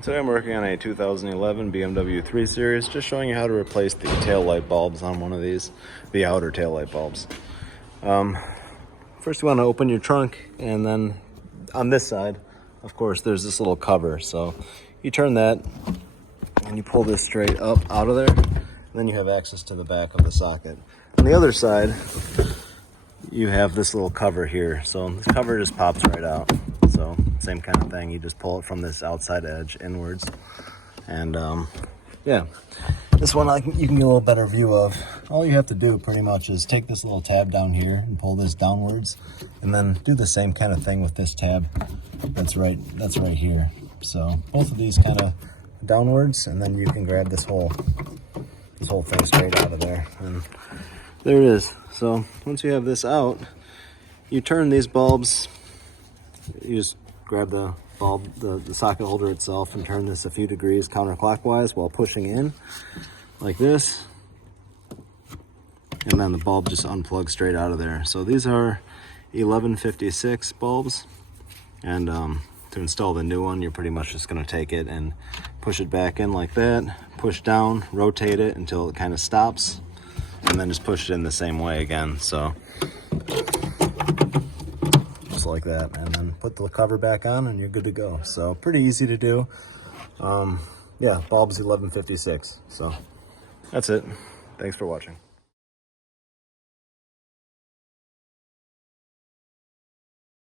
Today I'm working on a 2011 BMW 3 Series, just showing you how to replace the tail light bulbs on one of these, the outer tail light bulbs. First you want to open your trunk, and then on this side, of course, there's this little cover. So you turn that and you pull this straight up out of there, and then you have access to the back of the socket. On the other side, you have this little cover here. So this cover just pops right out. So same kind of thing, you just pull it from this outside edge inwards. And yeah, this one you can get a little better view of. All you have to do pretty much is take this little tab down here and pull this downwards, and then do the same kind of thing with this tab that's right here. So both of these kind of downwards, and then you can grab this whole thing straight out of there, and there it is. So once you have this out, you turn these bulbs. You just grab the bulb, the socket holder itself, and turn this a few degrees counterclockwise while pushing in like this, and then the bulb just unplugs straight out of there. So these are 1156 bulbs, and to install the new one, you're pretty much just going to take it and push it back in like that, push down, rotate it until it kind of stops, and then just push it in the same way again. So just like that, and then put the cover back on and you're good to go. So pretty easy to do. Yeah, bulb's 1156. So that's it. Thanks for watching.